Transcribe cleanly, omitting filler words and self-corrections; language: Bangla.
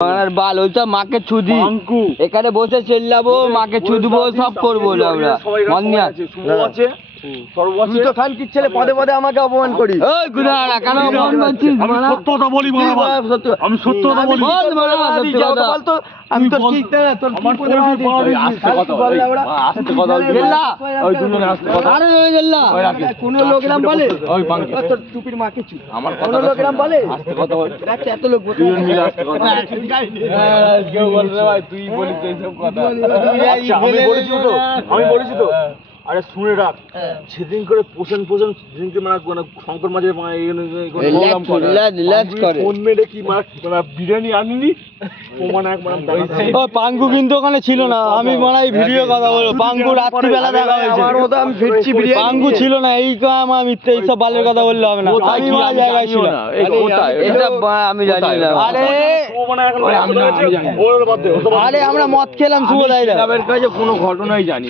আর বাল ওইটা মাকে ছুদি এখানে বসে চেল্লাবো মাকে ছুদবো সব করবো আমরা তুই তো খান কি ছেলে পদে পদে আমাকে অপমান করিস ওই গুনারা কেন অপমান করছিস আমি সত্য কথা বলি আমি সত্য কথা বলি বল তো আমি তো ঠিক না তোর কি করে আস্তে কথা বল আস্তে কথা গেল্লা ওই দুজনে আস্তে কথা আরে ওই গেল্লা কোন লোক নাম বলে ওই বাঙ্কি তোর টুপির মাকে চু আমার কোন লোক নাম বলে আস্তে কথা বল দেখ এত লোক বসে দুজন মিলে আস্তে কথা কেউ বল রে ভাই তুই বলিস এই সব কথা আচ্ছা আমি বলেছি তো আরে শুনে রাখ সেদিন করে পোষণ সেদিনকে মানে শঙ্কর মাঝে ফোন মেরে কি মানে বিরিয়ানি আনিনি পাঙ্গু কিন্তু ওখানে ছিল না আমি মনে হয় ভিডিও কথা বলবো পাঙ্গু রাত্রিবেলা দেখা হয়েছে আমি ফিরছি পাঙ্গু ছিল না এই আমার মিথ্যে এইসব বালের কথা বললে হবে না আমি ওই জায়গায় ছিল আমি জানি না আরে আমরা মদ খেলাম শুভ দাইরা কোনো ঘটনাই জানি